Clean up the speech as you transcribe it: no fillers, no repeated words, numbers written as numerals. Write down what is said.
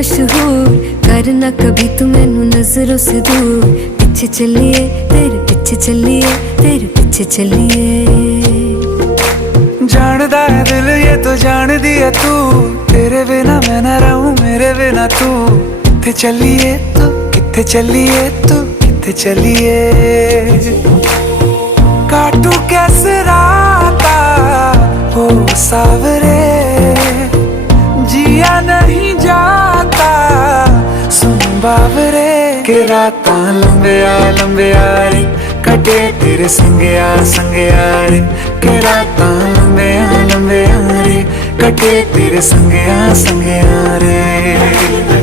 मशहूर, करना कभी तू मैनू नजरों से दूर। पीछे चलिए तेरे पीछे चलिए, तेरे पीछे चलिए। जानदा है दिल ये तो जान दिया तू, तेरे बिना मैं ना रहूं मेरे बिना तू। किथे चलिए तू, किथे चलिए तू, किथे चलिए। काटू कैसे राता हो सावरे, जिया नहीं जाता सुन बावरे। के राता लंबिया लंबिया रे, कटे तेरे संगया संगया रे। के राता लंबिया लंबिया रे, कटे तेरे संगया संगया रे।